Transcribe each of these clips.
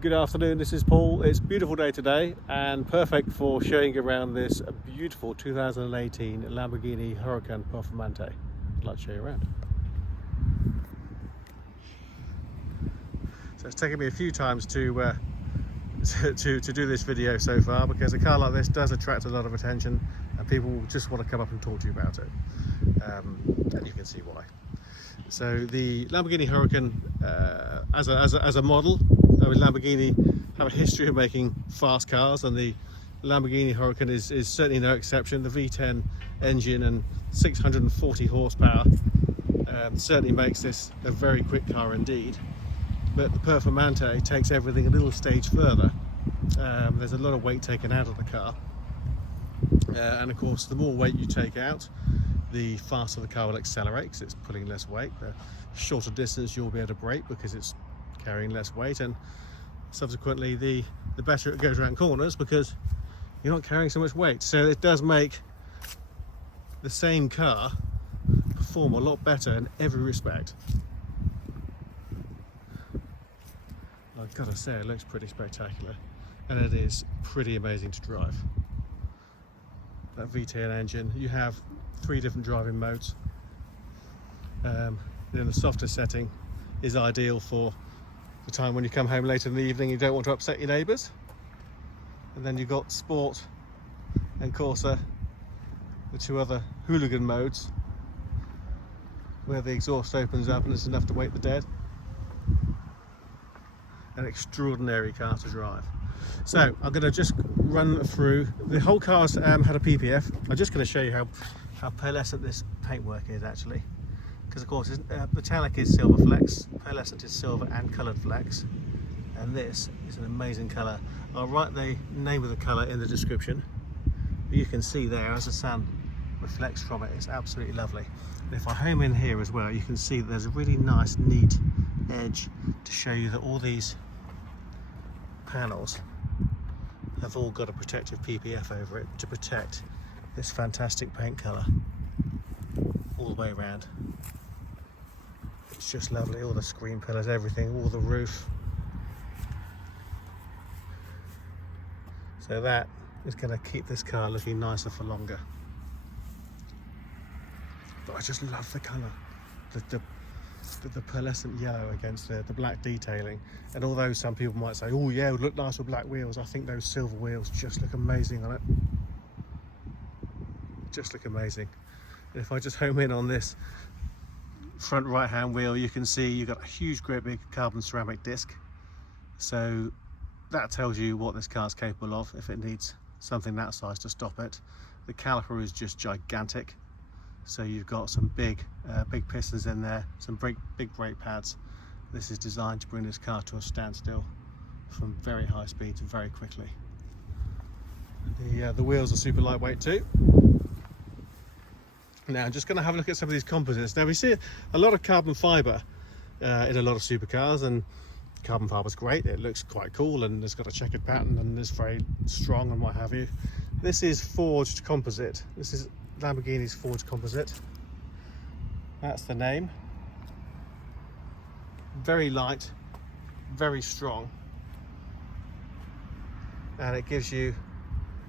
Good afternoon, this is Paul. It's a beautiful day today and perfect for showing you around this beautiful 2018 Lamborghini Huracan Performante. I'd like to show you around. So it's taken me a few times to do this video so far, because a car like this does attract a lot of attention and people just want to come up and talk to you about it, and you can see why. So the Lamborghini Huracan, as a model, Lamborghini have a history of making fast cars, and the Lamborghini Huracan is certainly no exception. The V10 engine and 640 horsepower certainly makes this a very quick car indeed. But the Performante takes everything a little stage further. There's a lot of weight taken out of the car, and of course the more weight you take out, the faster the car will accelerate because it's pulling less weight. The shorter distance you'll be able to brake because it's carrying less weight, and subsequently the better it goes around corners because you're not carrying so much weight. So it does make the same car perform a lot better in every respect. I've got to say, it looks pretty spectacular, and it is pretty amazing to drive. That V10 engine, you have 3 different driving modes. In the softer setting is ideal for the time when you come home later in the evening, you don't want to upset your neighbours. And then you've got Sport and Corsa, the 2 other hooligan modes, where the exhaust opens up and it's enough to wake the dead. An extraordinary car to drive. So I'm going to just run through the whole car's had a PPF. I'm just going to show you how pearlescent this paintwork is actually, because of course metallic is silver flex, pearlescent is silver and coloured flex, and this is an amazing colour. I'll write the name of the colour in the description. You can see there as the sun reflects from it, it's absolutely lovely. And if I home in here as well, you can see that there's a really nice neat edge to show you that all these panels have all got a protective PPF over it to protect this fantastic paint colour all the way around. It's just lovely, all the screen pillars, everything, all the roof. So that is going to keep this car looking nicer for longer. But I just love the colour, the pearlescent yellow against the black detailing. And although some people might say, oh yeah, it would look nice with black wheels, I think those silver wheels just look amazing on it. Just look amazing. And if I just home in on this front right hand wheel, you can see you've got a huge great big carbon ceramic disc. So that tells you what this car's capable of if it needs something that size to stop it. The caliper is just gigantic. So you've got some big pistons in there, some big brake pads. This is designed to bring this car to a standstill from very high speeds very quickly. The wheels are super lightweight too. Now I'm just going to have a look at some of these composites. Now we see a lot of carbon fibre in a lot of supercars, and carbon fibre is great. It looks quite cool and it's got a checkered pattern and it's very strong and what have you. This is forged composite. This is Lamborghini's forged composite. That's the name. Very light, very strong, and it gives you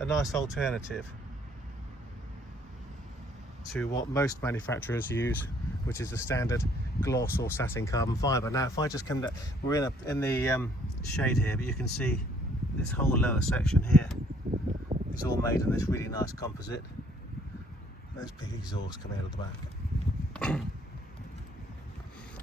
a nice alternative to what most manufacturers use, which is the standard gloss or satin carbon fibre. Now if I just come down, we're in the shade here, but you can see this whole lower section here is all made in this really nice composite. Those big exhausts coming out of the back.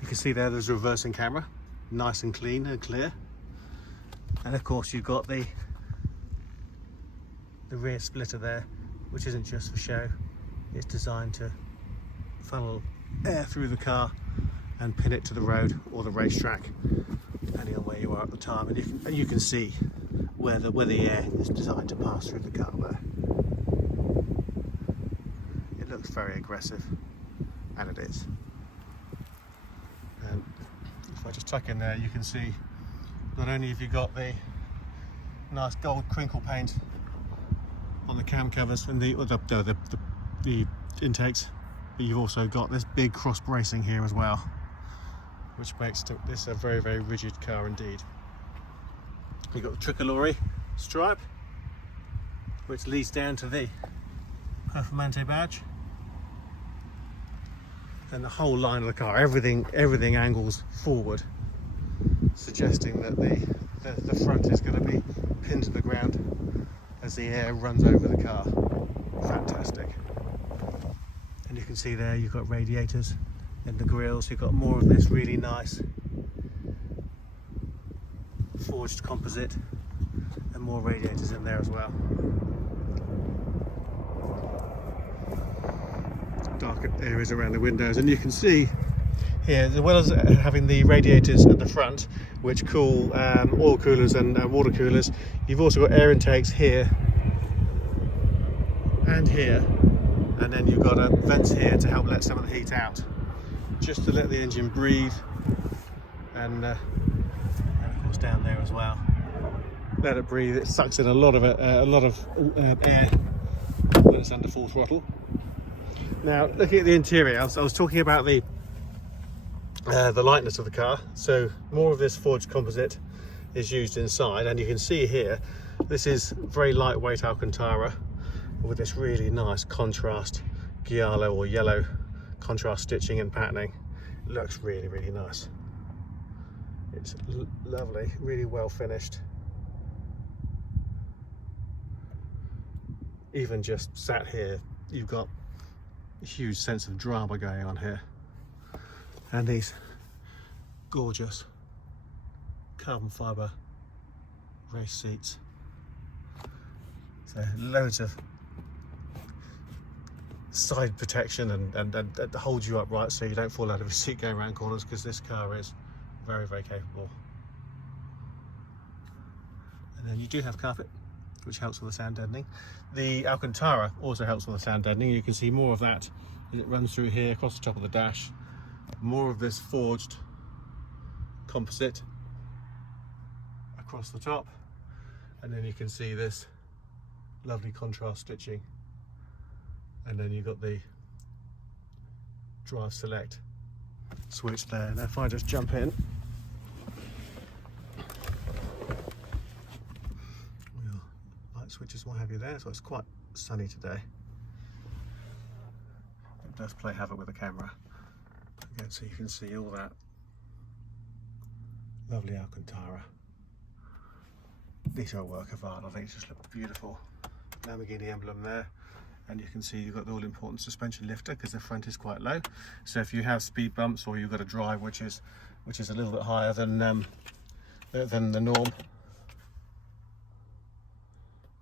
You can see there's a reversing camera, nice and clean and clear. And of course you've got the rear splitter there, which isn't just for show. It's designed to funnel air through the car and pin it to the road or the racetrack, depending on where you are at the time. And you can see where the air is designed to pass through the car there. It looks very aggressive, and it is. And if I just tuck in there, you can see not only have you got the nice gold crinkle paint on the cam covers and the intakes, but you've also got this big cross bracing here as well, which makes this a very, very rigid car indeed. You've got the tricolore stripe, which leads down to the Performante badge. And the whole line of the car, everything angles forward, suggesting that the front is going to be pinned to the ground as the air runs over the car. Fantastic. And you can see there you've got radiators in the grills. You've got more of this really nice forged composite and more radiators in there as well. Dark areas around the windows, and you can see here, as well as having the radiators at the front which cool oil coolers and water coolers, you've also got air intakes here and here, and then you've got vents here to help let some of the heat out, just to let the engine breathe, and of course down there as well, let it breathe. It sucks in a lot of air when it's under full throttle. Now, looking at the interior, I was talking about the lightness of the car. So more of this forged composite is used inside, and you can see here, this is very lightweight Alcantara with this really nice contrast giallo or yellow contrast stitching and patterning. It looks really, really nice. It's lovely, really well finished. Even just sat here, you've got a huge sense of drama going on here, and these gorgeous carbon fibre race seats. So loads of side protection and hold you upright so you don't fall out of your seat going around corners, because this car is very, very capable. And then you do have carpet, which helps with the sound deadening. The Alcantara also helps with the sound deadening. You can see more of that as it runs through here across the top of the dash. More of this forged composite across the top, and then you can see this lovely contrast stitching, and then you've got the drive select switch there. Now if I just jump in, switches, what have you there. So it's quite sunny today. It does play havoc with the camera again, so you can see all that lovely Alcantara. These are a work of art. I think it just looks beautiful. Lamborghini emblem there, and you can see you've got the all-important suspension lifter because the front is quite low. So if you have speed bumps, or you've got a drive which is a little bit higher than the norm,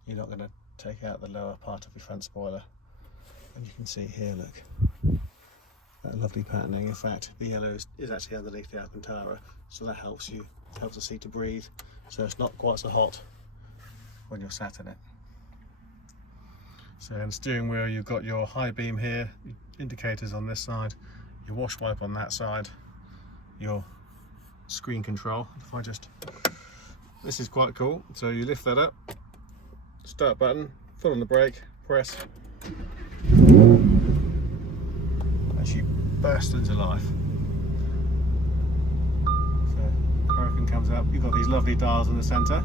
you're not going to take out the lower part of your front spoiler. And you can see here, look, that lovely patterning. In fact, the yellow is actually underneath the Alcantara, so that helps the seat to breathe, so it's not quite so hot when you're sat in it. So in the steering wheel, you've got your high beam here, indicators on this side, your wash wipe on that side, your screen control. This is quite cool. So you lift that up, start button, foot on the brake, press, and she bursts into life. So Huracan comes up. You've got these lovely dials in the centre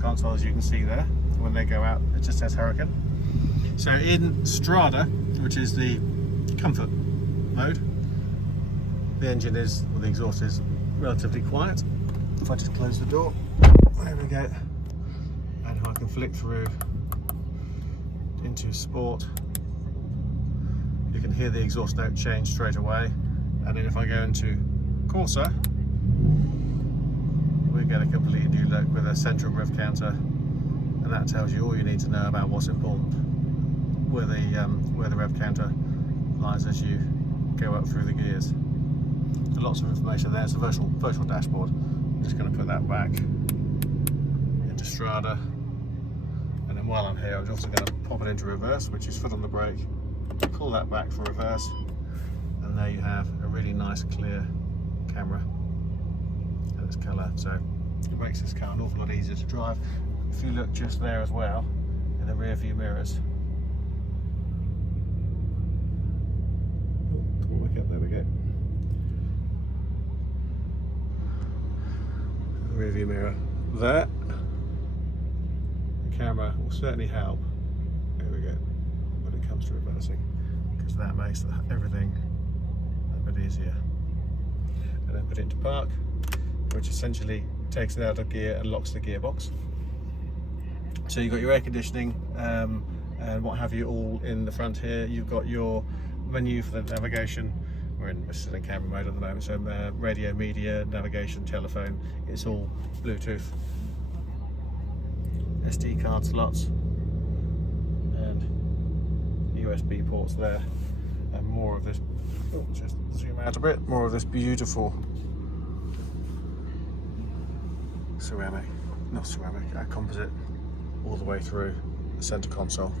console, as you can see there. When they go out, it just says Huracan. So in Strada, which is the comfort mode, the engine is, well, the exhaust is relatively quiet. If I just close the door, there we go. And if I can flick through into sport, you can hear the exhaust note change straight away. And then if I go into Corsa, we get a completely new look with a central rev counter, and that tells you all you need to know about what's important, where the rev counter lies as you go up through the gears. So lots of information there. It's a virtual dashboard. I'm just going to put that back into Strada, and then while I'm here, I'm also going to pop it into reverse, which is foot on the brake, pull that back for reverse, and there you have a really nice clear camera and its colour. So it makes this car an awful lot easier to drive. If you look just there as well in the rear view mirrors, there we go. The rear view mirror there. The camera will certainly help. There we go. When it comes to reversing, because that makes everything a bit easier. And then put it into park, which essentially takes it out of gear and locks the gearbox. So you've got your air conditioning and what have you all in the front here. You've got your menu for the navigation. We're still in camera mode at the moment, so radio, media, navigation, telephone, it's all Bluetooth. SD card slots and USB ports there, and more of this, just zoom out a bit, more of this beautiful composite all the way through the center console.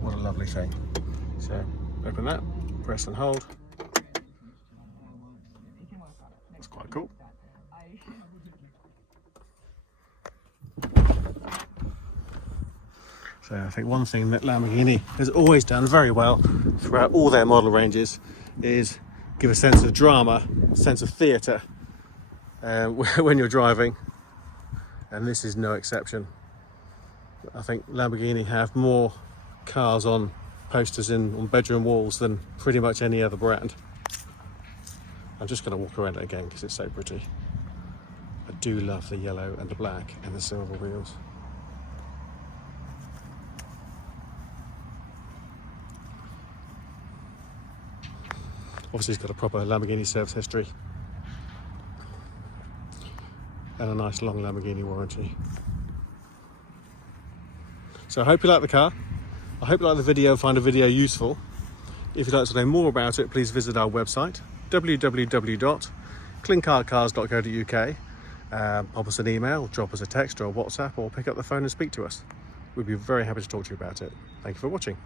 What a lovely thing. So open that, press and hold. That's quite cool. So I think one thing that Lamborghini has always done very well throughout all their model ranges is give a sense of drama, a sense of theatre when you're driving, and this is no exception. I think Lamborghini have more cars on posters on bedroom walls than pretty much any other brand. I'm just going to walk around it again because it's so pretty. I do love the yellow and the black and the silver wheels. Obviously it's got a proper Lamborghini service history and a nice long Lamborghini warranty. So I hope you like the car. I hope you like the video and find the video useful. If you'd like to know more about it, please visit our website, www.clinkcarcars.co.uk. Pop us an email, drop us a text or a WhatsApp, or pick up the phone and speak to us. We'd be very happy to talk to you about it. Thank you for watching.